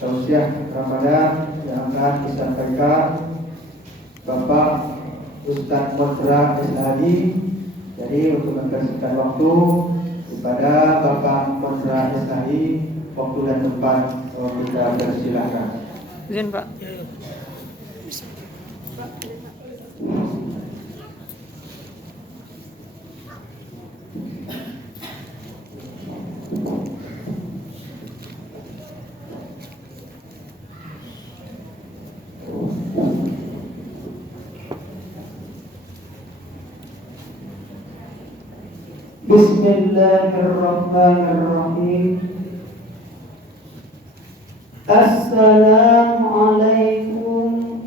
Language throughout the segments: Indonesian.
tausiah Ramadan yang akan disampaikan Bapak Ustadz Modra Isladi. Jadi untuk mempersingkat waktu kepada Bapak Modra Isladi, waktu dan tempat kita persilakan. Izin Pak. Bismillahirrahmanirrahim. Assalamualaikum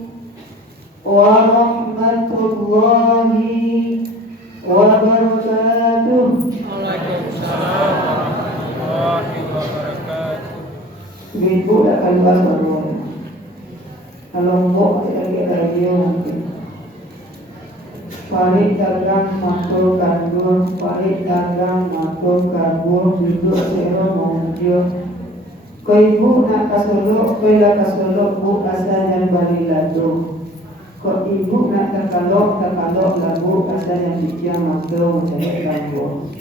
warahmatullahi wabarakatuh. Waalaikumsalam warahmatullahi wabarakatuh. Ibu dah keluar semua. Kalau mbok lagi radio mungkin. Paling dagang makhluk kandur, paling dagang makhluk kandur, duduk sero mungkin. Kau ibu nak kasolok, kau lah kasolok bu asalnya bali lado. Kau ibu nak kakalok lagu asalnya bikian makhluk mencari kandur.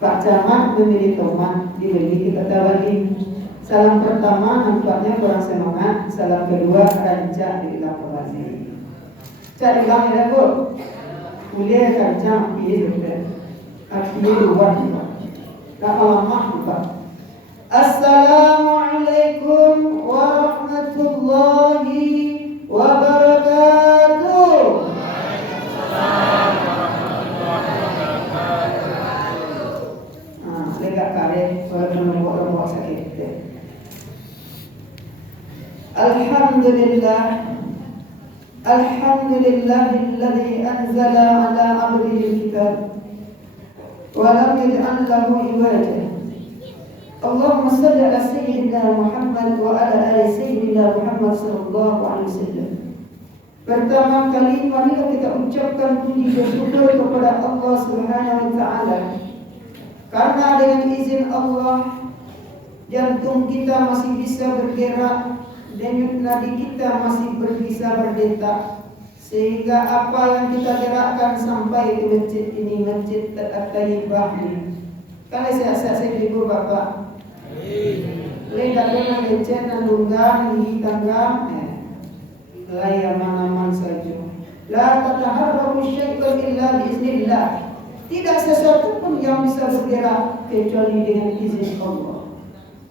Pak Camat memilih tomat dibeli kita balik. Salam pertama nampaknya kurang semangat, salam kedua rancak di laporan ini. Cari ulang ya bu. Kuliah rancak pilih dokter. Pilih luar juga. Tak lama juga. Assalamualaikum warahmatullahi wabarakatuh. Lega kare suara nombor sakit. Alhamdulillahilladzi anzala ala 'abdihi al-kitab wa lam yaj'al lahu iwaja. Allahumma shalli ala sayyidina Muhammad wa ala ali sayyidina Muhammad sallallahu alaihi wasallam. Pertama kali marilah kita ucapkan puji dan syukur kepada Allah Subhanahu wa taala. Karena dengan izin Allah jantung kita masih bisa bergerak, denyut nadi kita masih bisa berdetak, sehingga apa yang kita gerakkan sampai ke masjid ini, masjid At-Tayyibah ini. Kalau saya ibu bapak, ledak dengan lecet nandunggan di tangga, laya mana-mana saja. La tataharraku syai'un illa biiznillah. Tidak sesuatu pun yang bisa bergerak kecuali dengan izin Allah.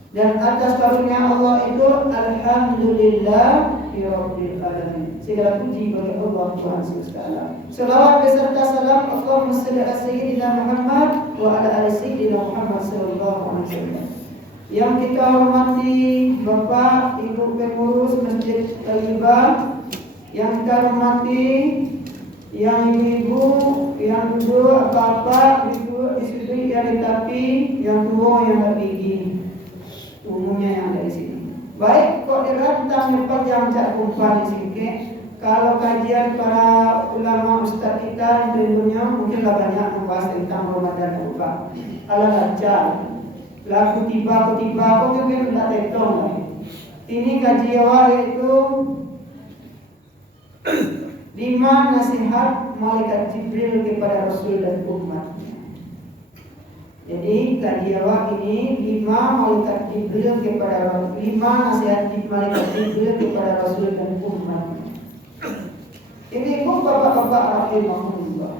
Dan atas karunia Allah itu alhamdulillah ya rabbil alamin. Segala puji bagi Allah Tuhan semesta alam. Selawat beserta salam Allahumma shalli ala sayyidina Muhammad wa ala ali sayyidina Muhammad sallallahu alaihi wasallam. Yang kita hormati Bapak Ibu pengurus Masjid Tayyibah, yang kita hormati yang ibu, yang dua bapak, ibu, istri yang tetapi, yang tua yang tertinggi, umumnya yang dari sini. Baik, kok dirantang panjang cak kumpulan di sini. Kalau kajian para ulama ustaz kita tentunya mungkinlah banyak membahas tentang Ramadan Buka. Kalau baca, laku tiba, kok mungkin tidak tetong. Ini kajian yaitu 5 nasihat malaikat Jibril kepada Rasul dan umatnya. Jadi kajian ini 5 malaikat Jibril kepada Rasul, 5 nasihat malaikat Jibril kepada Rasul dan umatnya. Ini pun bapak-bapak rahimahullah.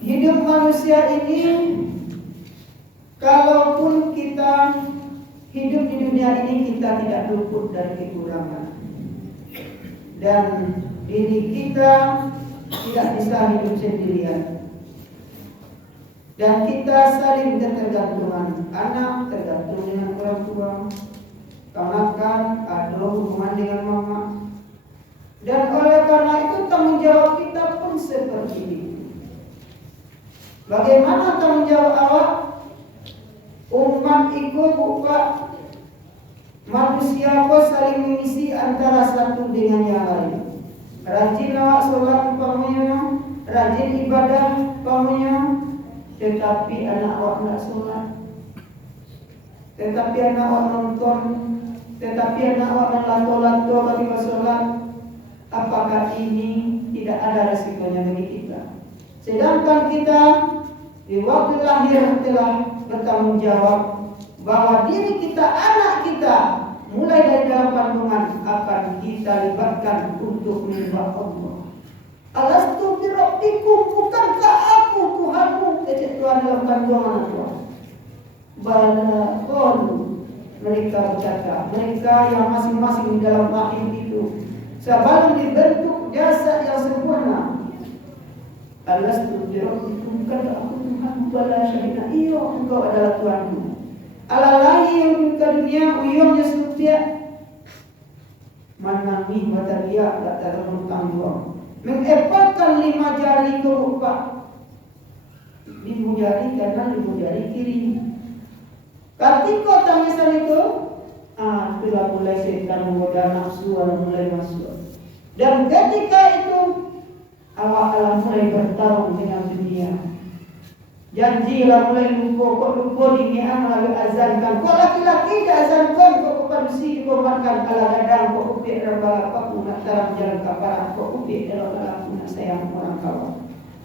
Hidup manusia ini, kalaupun kita hidup di dunia ini, kita tidak luput dari kekurangan. Dan diri kita tidak bisa hidup sendirian. Dan kita saling ketergantungan. Anak tergantung dengan orang tua, ponakan ada hubungan dengan mama. Dan oleh karena itu tanggung jawab kita pun seperti itu. Bagaimana tanggung jawab awak? Umat itu buka manusia pun saling mengisi antara satu dengan yang lain. Rajin awak sholat umpamanya, rajin ibadah umpamanya, tetapi anak awak tidak sholat, tetapi anak awak nonton, tetapi anak awak melato-lato bagi sholat, apakah ini tidak ada resikonya bagi kita? Sedangkan kita di waktu lahir telah bertanggung jawab bahwa diri kita, anak kita, mulai dari dalam kandungan akan kita libatkan untuk menyembah Allah. Alastu birabbikum, bukankah aku Tuhanmu? Kecik Tuhan dalam kandungan Tuhan. Bala qalu, mereka berkata, mereka yang masing-masing di dalam rahim itu sebelum dibentuk jasad yang sempurna. Alastu birabbikum, bukankah aku Tuhanmu? Bala syahidna, iya engkau adalah Tuhanmu. Alalahi ke dunia uyungnya setiap manami bataria tak termentang dua mengepakkan 5 jari ke rupa 5 jari kanan 5 jari kiri. Ketika tangisan itu itulah mulai setan menggoda nafsu mulai masuk, dan ketika itu awak mulai bertarung dengan dunia. Janjilah mulai lupa dinian melalui azankan. Kau laki-laki dah azankan, kau padusi dikorbankan ala gadang, kau upik rabal aku nak terang jalan kaparan, kau upik dalam aku nak sayang orang kawan.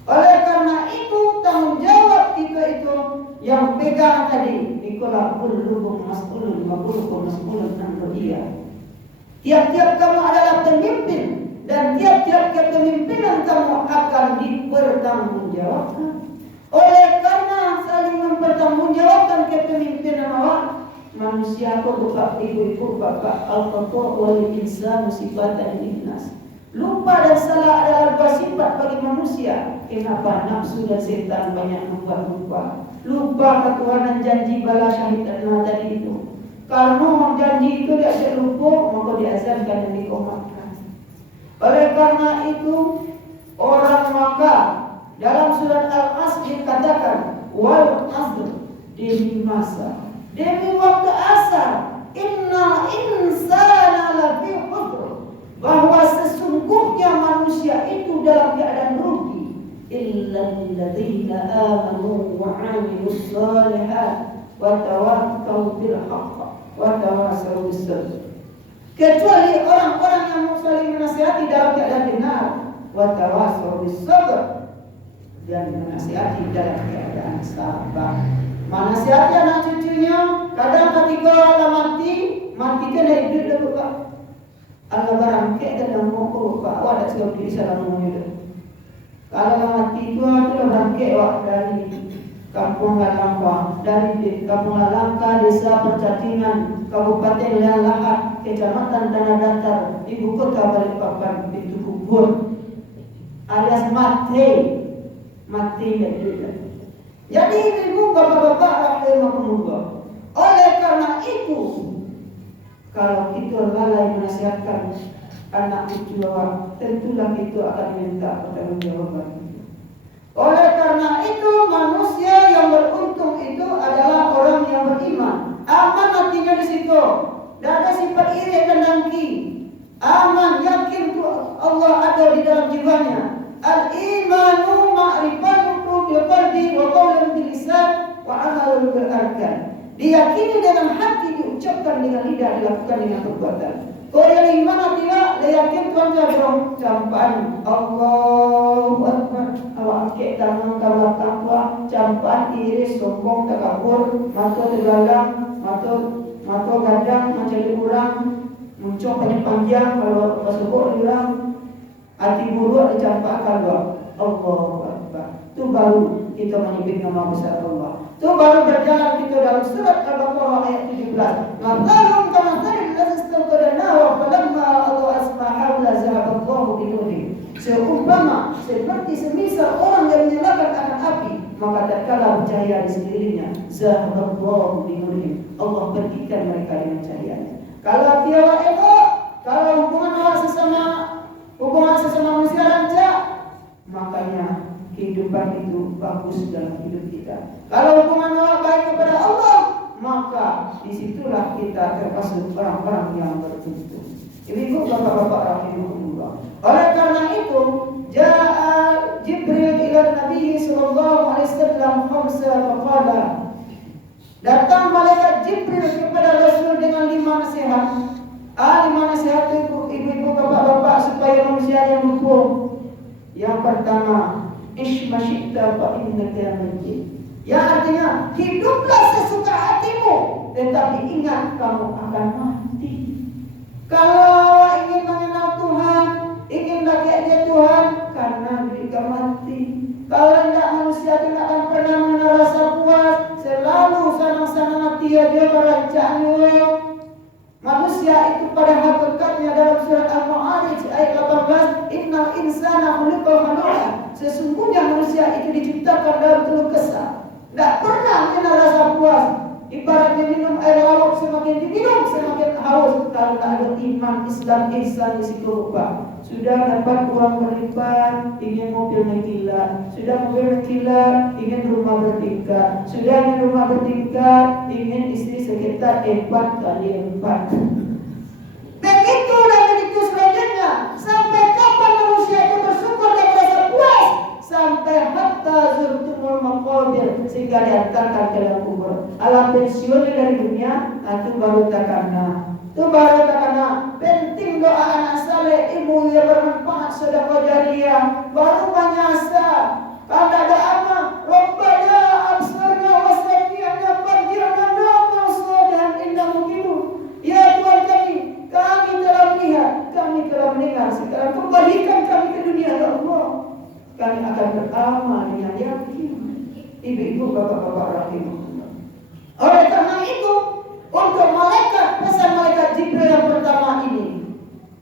Oleh karena itu tanggung jawab kita itu yang pegang tadi, ikolah kullukum mas'ulun wa kullukum mas'ulun an ra'iyah. Tiap-tiap kamu adalah pemimpin dan tiap-tiap kepemimpinan kamu akan dipertanggungjawabkan. Oleh karena saling mempertanggungjawabkan kepemimpinan awak, manusia kau buka ibu-ibu bapak al-qatur wal insan sifatan linnas. Lupa dan salah adalah 2 sifat bagi manusia. Kenapa nafsu dan setan banyak membuat lupa? Lupa ketuhanan janji bala syahid tadi itu. Kalau janji itu tidak lupa, maka diazankan dan dikomatkan. Oleh karena itu orang Makkah dalam surat Al-Asr dikatakan wal asr, demi masa, demi waktu asar, inna insana lafi khusr, bahwa sesungguhnya manusia itu dalam keadaan rugi, illa alladziina aamanu wa 'amilus shalihat wa tawassau bil haqq wa tawassau bis sabr. Kecuali orang-orang yang saling menasihati dalam keadaan benar, wa tawassau bis sabr, dan menasihati dalam keadaan sabar. Menasihati anak cucunya, kadang ketika Allah mati kan dari hidup dah buka. Allah barangkit dan mau Pak, awak tak siap diri salam itu. Kalau mati itu adalah barangkit awak dari Kampung Lalangka, dari Kampung Lalangka, Desa Percatingan, Kabupaten Liang Lahat, Kecamatan Tanah Datar, Ibu Kota Balikpapan, Pintu Kubur, alias mati dan juga. Jadi ibu bapak-bapak rahimahumullah. Oleh karena itu, kalau kita lalai menasihatkan anak cucu awak, tentulah itu akan minta pertanggungjawaban. Oleh karena itu, manusia yang beruntung itu adalah orang yang beriman. Aman hatinya di situ. Tidak ada sifat iri dan dengki. Aman, yakin Allah ada di dalam jiwanya. Al-imanu ma'rifatuhu bil qalbi wa qawlun bil lisan wa 'amalun bil arkan. Diyakini dengan hati, diucapkan dengan lidah, dilakukan dengan perbuatan. Kalau yang iman tidak, dia yakin Tuhan jadong campaan Allahu Akbar. Awak angkat tangan ke belakang tua, campaan iris, sombong, takabur, mata tergalang, mata gadang, mencari orang, muncul panjang kalau tersebut orang. Hati buruk dicampakkan Allahu Akbar. Itu baru kita menyebut nama besar Allah. Itu baru berjalan kita dalam surat Al-Baqarah ayat 17. Mathalum kamathalil ladzi istawqada nara falamma Allah asbaha la zahaballahu binurihim. Seumpama seperti semisal orang yang menyalakan akan api, maka tatkala bercahaya di sekelilingnya, zahaballahu binurihim, Allah pergikan mereka dengan cahayanya. Kalau tiada elok, kalau hubungan sesama manusia lancar, makanya kehidupan itu bagus dalam hidup kita. Kalau hubungan orang baik kepada Allah, maka disitulah kita termasuk orang-orang yang beruntung. Ibu bapak-bapak rahimahullah. Oleh karena itu, ja'a Jibril ila Nabi sallallahu alaihi wasallam khamsa faqala. Datang malaikat Jibril kepada Rasul dengan 5 nasihat. 5 nasihat itu ibu-ibu, bapak-bapak supaya manusia yang hukum. Yang pertama, ish masyikta fa innaka mayyit. Yang artinya, hiduplah sesuka hatimu, tetapi ingat kamu akan mati. Kalau ingin mengenal Tuhan, ingin bahagia Tuhan, karena mereka mati. Kalau tidak, manusia tidak akan pernah mengenal rasa puas. Selalu senang-senang hati aja merancangnya. Manusia itu pada hakikatnya dalam surat Al-Ma'arij ayat 18, innal insana khuliqa halu'a. Sesungguhnya manusia itu diciptakan dalam teluk kesah. Tidak pernah mengenal rasa puas. Ibaratnya minum air laut, semakin diminum semakin haus. Kalau tak ada iman, Islam, ihsan di situ lupa. Sudah dapat uang berlipat, ingin mobil berkilat. Sudah mobil berkilat, ingin rumah bertingkat. Sudah ingin rumah bertingkat, ingin istri sekitar 4 kali 4. Begitu dan begitu selanjutnya. Sampai kapan manusia itu bersyukur dan merasa puas? Sampai hatta zurtumul maqabir, sehingga diantarkan ke dalam kubur. Alam pensiun dari dunia, itu baru takana. Itu baru takana. Penting doa anak saleh, ibu yang bermanfaat, sedekah jariyah, baru menyasa. Kalau ada apa? Rabbana absarna wa sami'na farji'na na'mal salihan innahu mukminun. Ya Tuhan kami telah melihat, kami telah mendengar. Sekarang kembalikan kami ke dunia, ya Allah. Kami akan beramal dengan yakin. Ibu-ibu, bapak-bapak rahimahullah. Oleh karena itu, untuk malaikat, pesan malaikat Jibril yang pertama ini,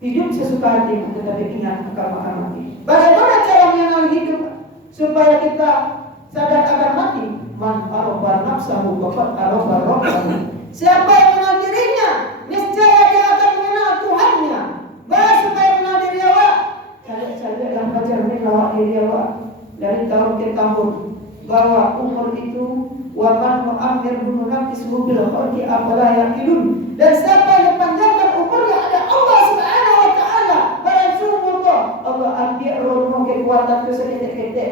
hidup sesuka hatimu, tetapi ingat akan mati. Bagaimana cara mengenal hidup supaya kita sadar akan mati? Man arafa nafsahu faqad arafa rabbahu. Siapa yang mengenal dirinya, niscaya dia akan mengenal Tuhannya. Bahwa supaya mengenal diri awak, cari-cari dalam belajar mengenal diri awak dari tahun ke tahun, bahwa umur itu waman mu'ammir bununafisuhu bil khalqi afala yaqilun. Dan siapa yang panjangkan umurnya ada Allah Subhanahu wa taala. Barangkali Allah ambil roh kekuatan itu sedikit-sedikit.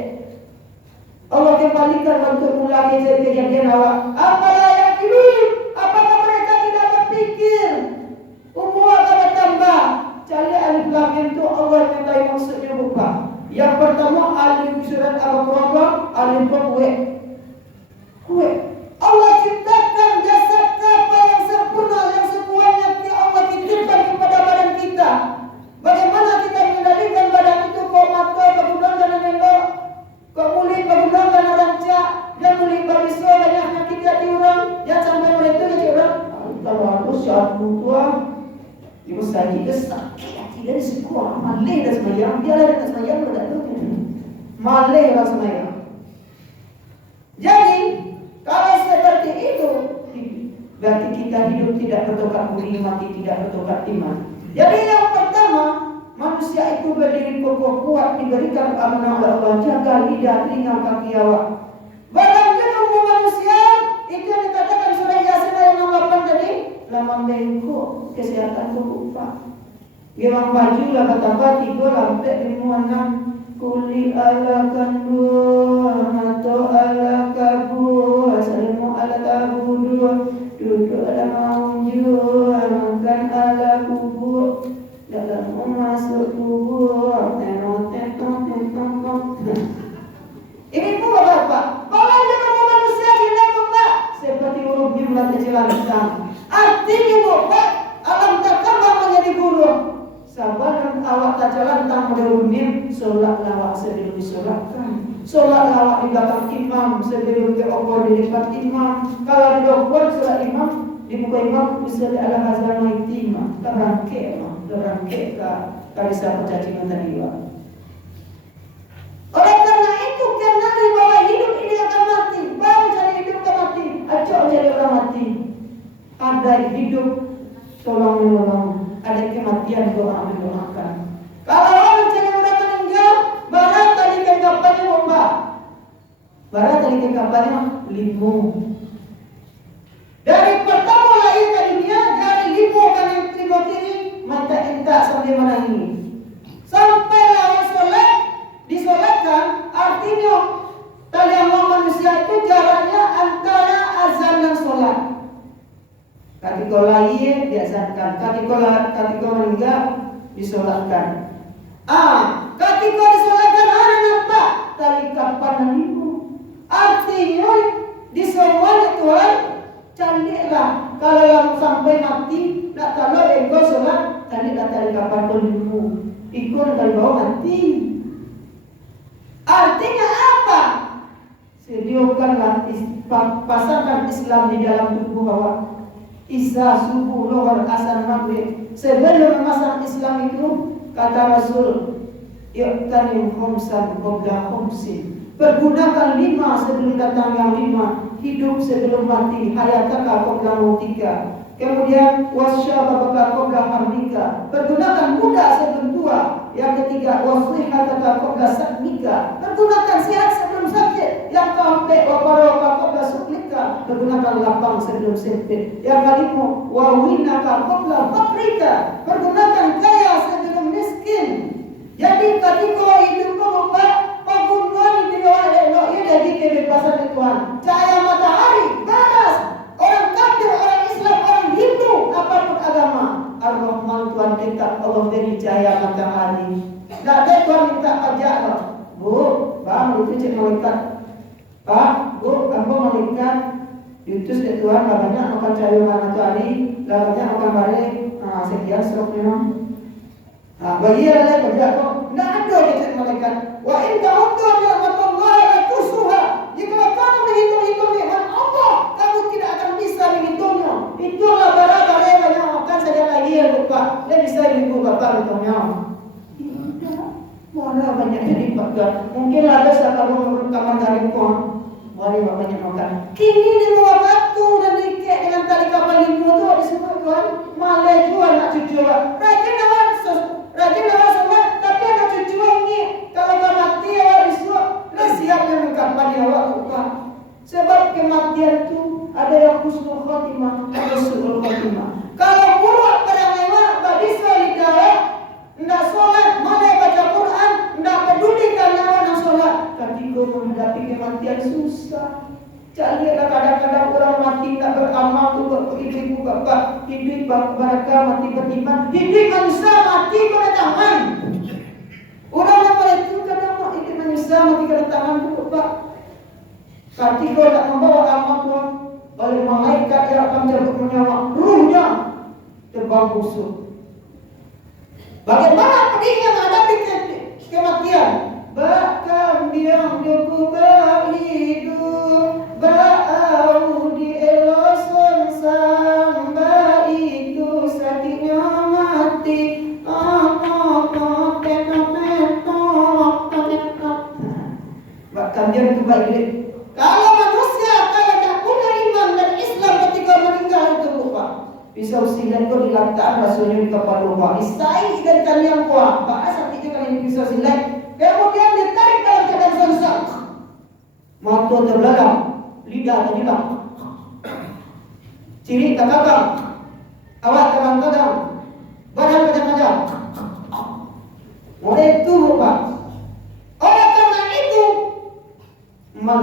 Allah kembalikan bentuk mula jadi kejadian awak. Afala yaqilun. Apakah mereka tidak berpikir? Umur akan bertambah. Cari alif lam itu Allah mintai maksudnya lupa. Yang pertama alif surat Al-Baqarah, alif kue. Allah ciptakan jasad kapal yang sempurna, yang semuanya Allah titipkan kepada badan kita. Bagaimana kita mengendalikan badan itu? Kau mata, kemudian dan nengok, kau mulut, kemudian dan rancak, dan mulut bariso banyak penyakit hati orang, yang sampai mereka jadi orang. Kalau aku syaitu tua, ibu saya itu sakit hati dari sekolah, malih dan semayang, dia lagi dan semayang berdak tu, malih dan semayang. Jadi kalau seperti itu, berarti kita hidup tidak bertukar budi, mati tidak bertukar iman. Jadi yang pertama, manusia itu berdiri kokoh kuat, diberikan amanah oleh Allah, jaga lidah, telinga, kaki awak. Barangkali umum manusia itu yang dikatakan surah Yasin ayat 68 tadi, lamang bengkok, kesehatan lupa. Girang baju lah kata tiga lampe di muana. Kuli ala kandua atau ala kabu, asalimu ala kabu dua, duduk ala maunjua, makan ala kubu, dalam masuk kubur, tenot. Ini pun apa? Kalau kamu manusia tidak Pak, seperti huruf mim lam kecilan hitam. Artinya Pak, alam takkan menjadi buruk. Sabaran awak tak jalan tak mendahului solat lawak sebelum disolatkan, solat lawak di belakang imam sebelum diobor di depan imam. Kalau diobor solat imam di muka imam bisa ada hazanah itimah terangke kali saya percacian tadi. Oleh karena itu, karena di bawah hidup ini akan mati, baru cari hidup akan mati, acok jadi orang mati. Ada hidup tolong menolong, ada kematian doa mendoakan. Kalau orang jadi orang meninggal, barat tadi kekapannya bomba, barat tadi kekapannya limu. Dari pertama lahir ke dunia, dari limu kan yang terima kiri, mata entak sampai mana ini. Sampai lahir solat, disolatkan, artinya tali amal manusia itu jaraknya antara azan dan solat. Ketika lahir diazankan, ketika meninggal disolatkan. Ketika disolatkan apa? Tali kapan ibu. Artinya di semuanya Tuhan cantiklah. Kalau yang sampai mati, nak kalau engkau solat, tadi tali kapan ibu. Ikut dari bawah mati. Artinya apa? Sediakanlah pasangkan Islam di dalam tubuh awak. Isya, subuh, lohar, asar, maghrib. Sebelum memasang Islam itu, kata Rasul, yu'tanim khumsan qabla khumsin. Pergunakan 5 sebelum datang yang 5. Hidup sebelum mati. Hayataka qabla mautika. Kemudian wasyababaka qabla harmika. Pergunakan muda sebelum tua. Yang ketiga waslihataka qabla sakmika. Pergunakan sehat sebelum sakit. Yang keempat wabaraka qabla suklika. Pergunakan lapang sebelum sempit. Yang kelima wawinaka qabla fakrika. Pergunakan kaya sebelum miskin. Jadi ketika hidup Bapak pembunuhan di bawah elok ia jadi kebebasan Tuhan. Cahaya matahari balas orang kafir, orang Islam, orang Hindu, apapun agama. Ar-Rahman Tuhan tetap Allah beri cahaya matahari. Tak ada Tuhan minta pajak loh. Bu, bang itu cik malaikat. Pak, bu, kamu malaikat diutus dari Tuhan, banyak makan cahaya matahari, banyak makan balik. Sekian seroknya. Bagi yang lain pajak kok. Tidak ada cik malaikat. Wa in ta'uddu ni'matallahi la tuhsuha. Jika kamu menghitung-hitung nikmat Allah, kamu tidak akan bisa menghitungnya. Hitunglah barang banyak makan saja lagi ya Bapak. Dia bisa ibu Bapak hitungnya. Mana banyak jadi Bapak. Mungkin ada satu kamar dari pun. Mari banyak makan. Kini di bawah batu dan diikat dengan tali kapal limbu itu disebut Tuhan. Malah jual nak cucu. Rajin awak semua, tapi ada cucu ini. Kalau kau mati awak disuruh, dah siap yang mengkapan awak bukan. Sebab kematian itu ada yang husnul khotimah, ada su'ul khotimah. Kalau buruk perang awak, tak bisa lidah, tidak solat, mana baca Quran, tidak pedulikan awak nak solat. Ketika menghadapi kematian susah. Cari kadang-kadang orang mati tak beramal tu ibu bapak hidup mereka mati beriman hidup manusia mati pada tangan orang apa itu kadang hidup manusia mati pada tangan tu bapak ketika tak membawa amal Tuhan oleh malaikat yang akan mencabut nyawa ruhnya terbang busuk. Bagaimana pedihnya menghadapi kematian? Bahkan yang diubah hidup bau di eloson samba itu sakitnya mati. Bahkan dia itu baik. Kalau manusia kalau tak punya iman dan Islam ketika meninggal itu lupa. Pisau silat kau dilantar rasulnya di kepala lupa. Isai dari kalian kuah. Bahasa tiga kali pisau silat. Kemudian ditarik dalam keadaan sengsang. Mata terbelalak, lidah terjelang, ciri terkakang, awak terang-terang, badan kejang-kejang. Oleh itu Bapak, oleh karena itu, man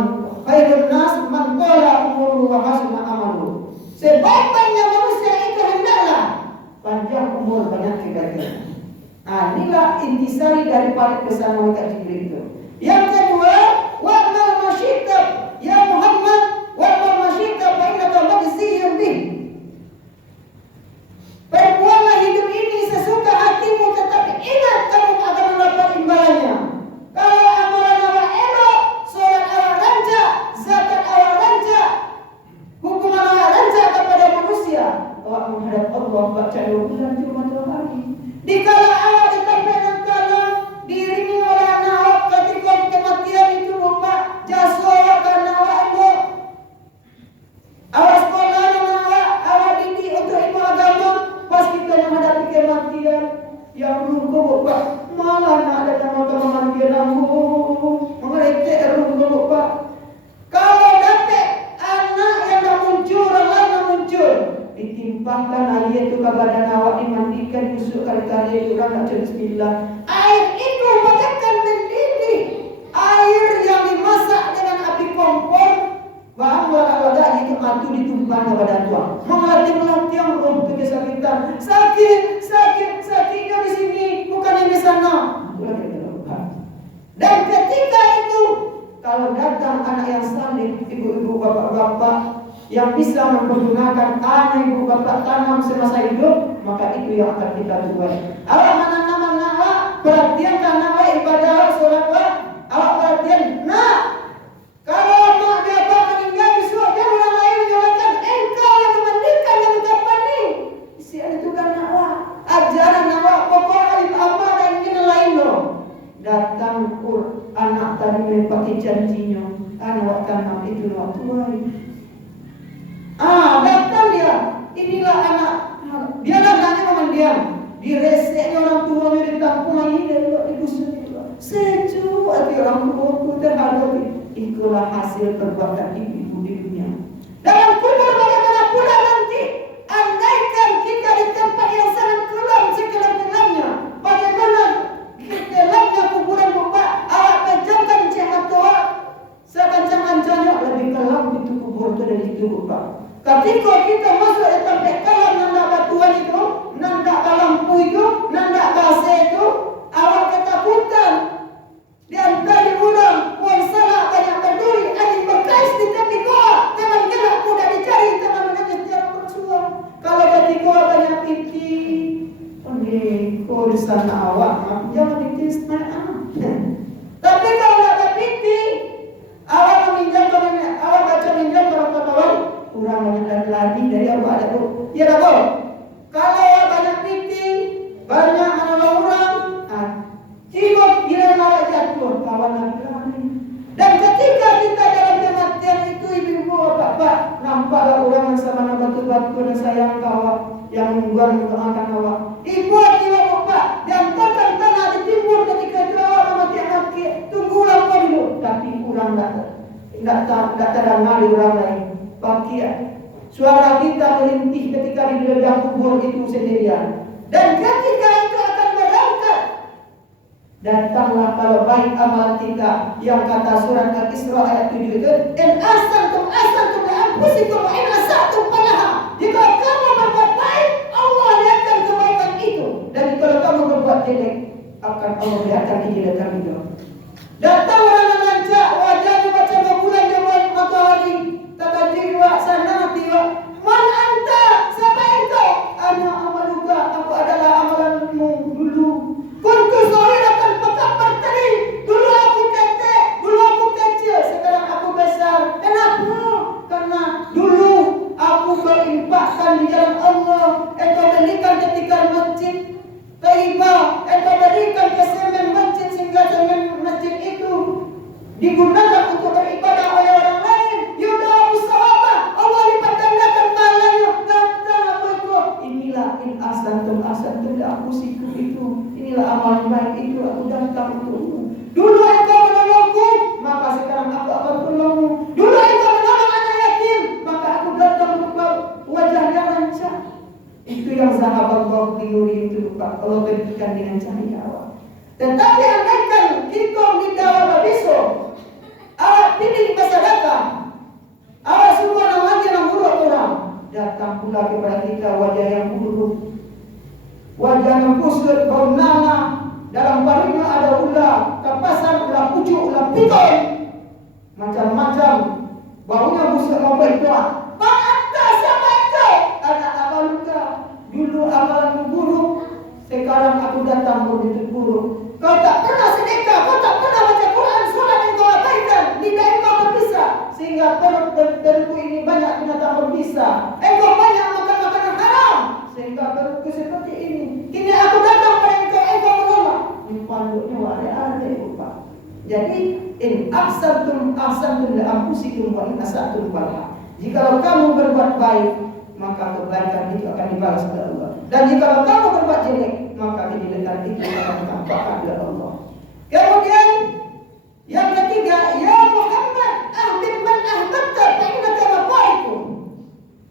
khairun nas man qala umuru wa hasuna amalu. Sebaik-baiknya manusia itu hendaklah panjang umur, banyak kebaikan. Inilah intisari daripada pesan malaikat Jibril itu. Yang kedua, wa'mal masyita ya Muhammad, wa'mal masyita fa innaka majziyun bih. Perbuatlah hidup ini sesuka hatimu, tetapi ingat kamu akan mendapat imbalannya. Kalau amalan awak elok, solat awak rancak, zakat awak rancak, hubungan awak rancak kepada manusia, awak menghadap Allah baca 2 bulan di matahari. Dikala awak tetap menangkalan dirimu oleh anak ketika kematian itu lupa jasa awak karena awak elok. Awak sekolah dengan awak didik untuk ilmu agama. Pas kita menghadapi kematian yang ruh Bapak, malah nak ada nama kematian aku mengeretek ruh Bapak. Kalau dapat anak yang dah muncul, orang lain dah muncul, ditimpahkan air itu ke badan awak, dimandikan busuk kali-kali, orang nak cakap bismillah. Air itu bagaikan mendidih. Air yang dimasak dengan api kompor, bahan warak-warak itu atu ditumpah semangat pada tua. Melatih untuk kesakitan. Sakitnya di sini, bukan di sana. Dan ketika itu, kalau datang anak yang saleh, ibu-ibu, bapak-bapak yang bisa mempergunakan anak ibu bapak tanam semasa hidup, maka itu yang akan kita tuai. Awak mana perhatian karena awak ibadah sholat awak perhatian. Nah, kalau mak dia bapak meninggal di surga, orang lain menyatakan engkau yang memandikan yang ucapan ini. Isi ada tukang awak, ajaran awak pokok alif apa dan ini lain loh. Datang anak tadi menepati janjinya, anak tanam itu awak tuai. Datang dia. Inilah anak. Dia anaknya memandian. Direseknya orang tuanya ditampung lagi dari ibu sendiri. Sejuk hati orang tuaku terhadap itulah hasil perbuatan ibu di dunia. Dalam kubur bagaimana pula nanti? Andaikan kita di tempat yang sangat kelam sekelam-kelamnya, bagaimana kelamnya kuburan bapak? Awak pejamkan cahaya tua sekencang-kencangnya lebih kelam itu kubur itu dari itu bapak. Ketika kita masuk di tempat kelam nanda batuan itu, nanda lampu itu, nanda base itu, awak ketakutan. Di antara orang, puan salah banyak berduri, anjing berkais di tepi goa, teman gelap mudah dicari, teman menangis jarang bersuara. Kalau di goa banyak piti, kau di sana awak, jangan ditis Tapi kalau ada piti, awak baca minjam orang kawan. Kurang banyak lari dari awak ada tu. Ya dah boleh. Kalau banyak piti, banyak menolong orang, cikot gila awak jatuh kawan lagi lari. Dan ketika kita dalam kematian itu ibu-ibu bapak nampaklah orang yang sama batu-batu dan sayang awak yang membuat mendoakan awak. Ibu jiwa bapak diantarkan tanah ditimbun ketika itu awak mati. Tunggulah kau dulu. Tapi kurang tak terdengar orang lain. Bakia. Suara kita merintih ketika di dalam kubur itu sendirian. Dan ketika itu akan berangkat, datanglah kalau baik amal kita yang kata surat Al-Isra ayat 7 itu, in asantum li anfusikum wa in asatum falaha. Jika kamu berbuat baik, Allah lihatkan kebaikan itu. Dan kalau kamu berbuat jelek, akan Allah lihatkan kejelekan itu. Datang orang mengajak wajahnya macam bulan jemaah matahari. Kata jiwa sana tiwa. Man anta? Siapa engkau? Ana amaluka. Aku adalah amalanmu dulu. Kuntu sahiratan pekat berteri. Dulu aku ketek. Dulu aku kecil. Sekarang aku besar. Kenapa? Karena dulu aku berinfakkan di jalan Allah. Engkau berikan ketika masjid Taibah. Engkau berikan ke semen masjid sehingga semen masjid itu digunakan untuk beribadah oleh orang lain. Yudahu sawabah. Allah lipat gandakan pahalanya. Datang apa itu? Inilah in asantum li anfusikum itu. Inilah amal baik itu aku datang untukmu. Dulu engkau menolongku, maka sekarang aku akan tolongmu. Dulu engkau menolong anak yatim, maka aku datang untuk wajahnya rancak. Itu yang sahabat binuri itu Pak. Allah berikan dengan cahaya awak. Tetapi andaikan kita minta besok, awak pilih masa datang, awak semua namanya yang buruk orang, datang pula kepada kita wajah yang buruk, wajah yang kusut, bau nanah, dalam barunya ada ular, kapasan, ular pucuk, ular pikul, macam-macam, baunya busuk sampai tua. Pak anta siapa engkau? Anak amaluka. Dulu amalanmu buruk, sekarang aku datang begitu buruk. Kau tak pernah sedekah, kau tak pernah baca Quran, sholat yang kau abaikan, lidah engkau berbisa, sehingga perutku ini banyak binatang berbisa. Engkau banyak makan makanan haram, sehingga perutku seperti ini. Kini aku datang pada engkau menolak. Ini panduknya wale-ale Pak. Jadi in ahsantum li anfusikum wa in asatum falaha. Jika kamu berbuat baik, maka kebaikan itu akan dibalas oleh Allah. Dan jika kamu berbuat jelek, maka kejelekan itu akan ditampakkan oleh Allah. Kemudian yang ketiga, ya Muhammad, ahbib man ahbabta fa innaka mafaikum.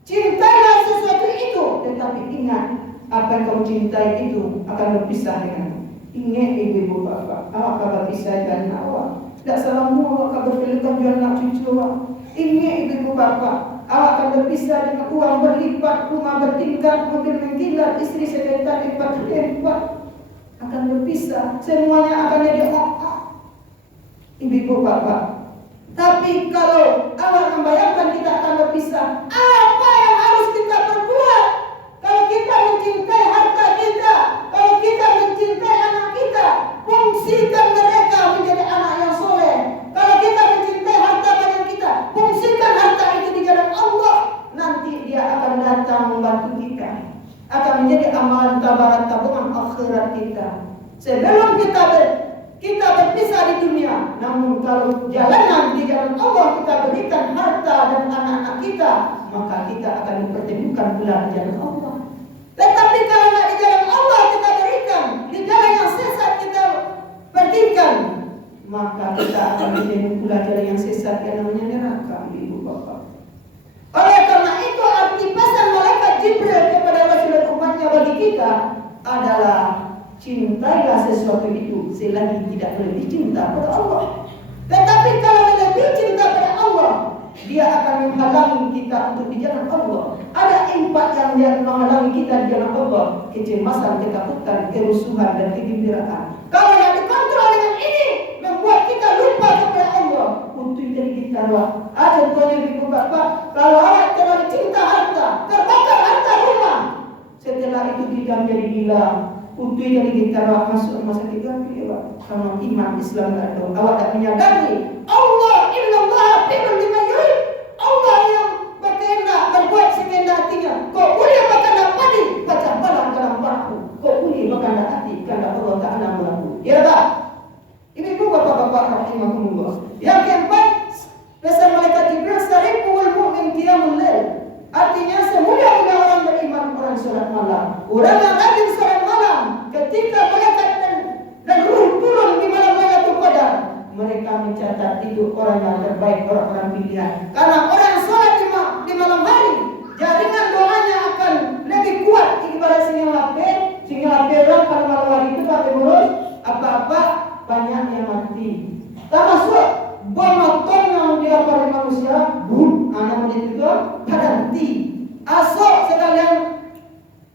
Cintailah sesuatu itu, tetapi ingat apa yang kau cintai itu akan berpisah denganmu. Ingat ibu bapak, awak akan berpisah dengan awak. Tidak selama awak akan berpilihkan jual anak cucu awak. Ingat ibu bapak, awak akan berpisah dengan uang berlipat, rumah bertingkat, mobil mengkilat, istri sekitar lipat, akan berpisah. Semuanya akan jadi ibu bapak. Tapi kalau awak membayangkan kita akan berpisah, apa yang harus kita perbuat? Kalau kita mencintai harta kita, kalau kita mencintai anak kita, fungsikan mereka menjadi anak yang soleh. Kalau kita mencintai harta banyak kita, fungsikan harta itu di jalan Allah. Nanti dia akan datang membantu kita, akan menjadi amalan tabungan akhirat kita. Sebelum kita berpisah di dunia, namun kalau jalanan di jalan Allah kita berikan harta dan anak-anak kita, maka kita akan dipertemukan pula di jalan Allah. Tetapi kalau tidak di jalan Allah kita berikan, di jalan yang sesat kita pergikan, maka kita akan bertemu pula jalan yang sesat yang namanya neraka, ibu bapak. Oleh karena itu arti pesan malaikat Jibril kepada Rasulullah umatnya bagi kita adalah cintailah sesuatu itu selagi tidak lebih cinta pada Allah. Tetapi kalau lebih cinta pada Allah, dia akan menghalangi kita untuk di jalan Allah. Ada empat yang dia menghalangi kita di jalan Allah: kecemasan, ketakutan, kerusuhan, dan kegembiraan. Kalau tidak dikontrol dengan ini, membuat kita lupa kepada Allah. Untuk jadi kita ada contohnya ibu bapak, kalau awak terlalu cinta harta, terbakar harta rumah, setelah itu kita menjadi gila. Untuk jadi kita masuk rumah sakit lagi, karena iman Islam tidak ada. Awak tak menyadari Allah illallah bima yurid. Allah yang berkehendak berbuat sekehendak hatinya. Kau boleh berkehendak padi, baca balang dalam perahu. Kau boleh berkehendak hati, karena Allah Taala berlaku. Ya tak? Ini pun bapak-bapak rahimahumullah. Yang keempat, pesan malaikat Jibril, sariful mu'min qiyamul lail. Artinya semulia-mulia orang beriman, orang sholat malam. Orang yang rajin sholat malam, ketika malaikat dan ruh turun di malam Lailatul Qadar, mereka mencatat itu orang yang terbaik, orang-orang pilihan. Karena orang yang sholat di malam hari, jaringan doanya akan lebih kuat ibarat singa lapar kalau malam hari itu tak berurus apa-apa, banyak yang mati. Termasuk bom atom yang dilapari manusia, anak menjadi itu berhenti. Asok sekalian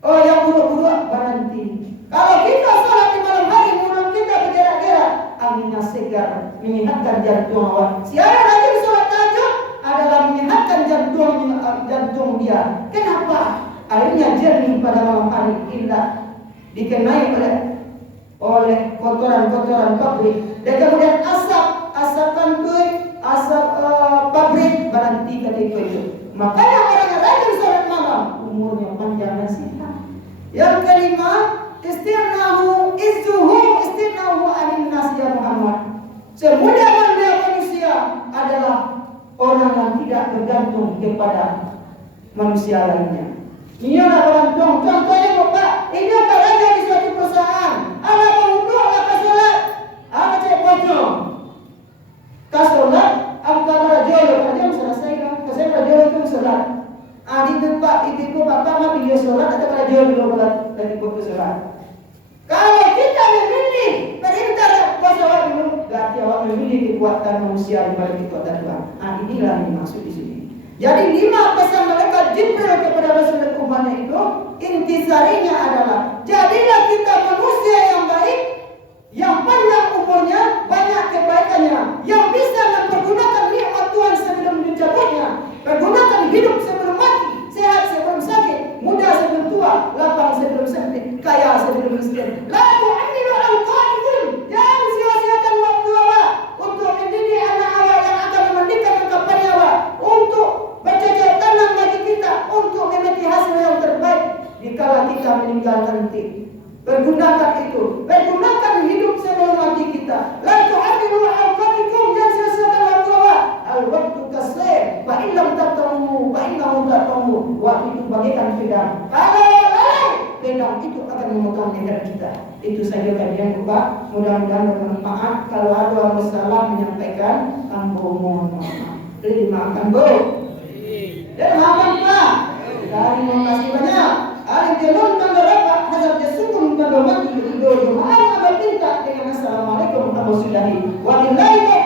yang buruk-buruk berhenti. Kalau kita sholat di malam hari, mulut kita bergerak-gerak, anginnya segar, menyehatkan jantung awak. Siapa rajin sholat tahajud adalah menyehatkan jantung dia. Kenapa? Airnya jernih pada malam hari, indah, dikenai oleh kotoran-kotoran pabrik. Dan kemudian asap kantoi, asap pabrik berhenti ketika itu. Makanya orang yang rajin sholat malam umurnya panjang dan sehat. Yang kelima, istinahu anin nas ya Muhammad. Semulia-mulia manusia adalah orang yang tidak bergantung kepada manusia lainnya. Ini adalah contohnya Bapak. Ini akan ada di suatu perusahaan. Ada penghuduk, ada sholat, ada cek pocong. Kasolat, angkara jolo, kerja selesaikan. Kesana jolo itu sholat. Ibu bapak mah video sholat atau kerja jolo dari buku sholat. Kalau kita memilih perintah puasa awak dulu, berarti awak memilih kekuatan manusia daripada kekuatan Tuhan. Inilah yang dimaksud di sini. Jadi 5 pesan malaikat Jibril kepada Rasulullah umatnya itu, intisarinya adalah jadilah kita manusia yang baik, yang panjang umurnya, banyak kebaikannya, yang bisa mempergunakan nikmat Tuhan sebelum dicabutnya, pergunakan hidup sebelum mati, sehat sebelum sakit, muda sebelum tua, lapang sebelum sempit, kaya sebelum miskin. La tu'amilu al-qadhim, jangan sia-siakan waktu awak untuk mendidik anak awak yang akan memandikan kapan awak, untuk bercocok tanam bagi kita, untuk memiliki hasil yang terbaik dikala kita meninggal nanti. Pergunakan itu, pergunakan hidup sebelum mati kita. La tu'amilu al-qadhim, jangan sia-siakan waktu awak. Al-waktu kasir, fa illam taqtamu, fa innahu taqtamu. Waktu itu bagaikan pedang. Kalau pedang itu akan memotong leher kita. Itu saja kajian Bapak. Mudah-mudahan bermanfaat. Kalau ada masalah menyampaikan, ambo mohon maaf. Dimaafkan Bu. Dan maafkan Pak. Terima kasih banyak. Alim jelun tanggarapa hazab jasukun tanggaman hidup. Maaf minta dengan assalamualaikum warahmatullahi wabarakatuh.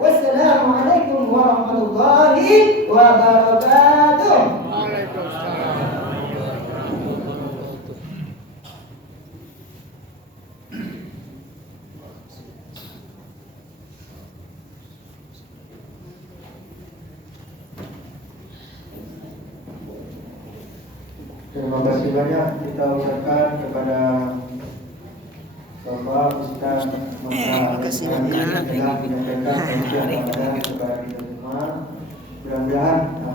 Wassalamualaikum warahmatullahi wabarakatuh. Terima kasih banyak kita ucapkan kepada Bapak Ustaz kasih Matra makanan. telah menyampaikan kajian Ramadan kepada kita semua. Mudah-mudahan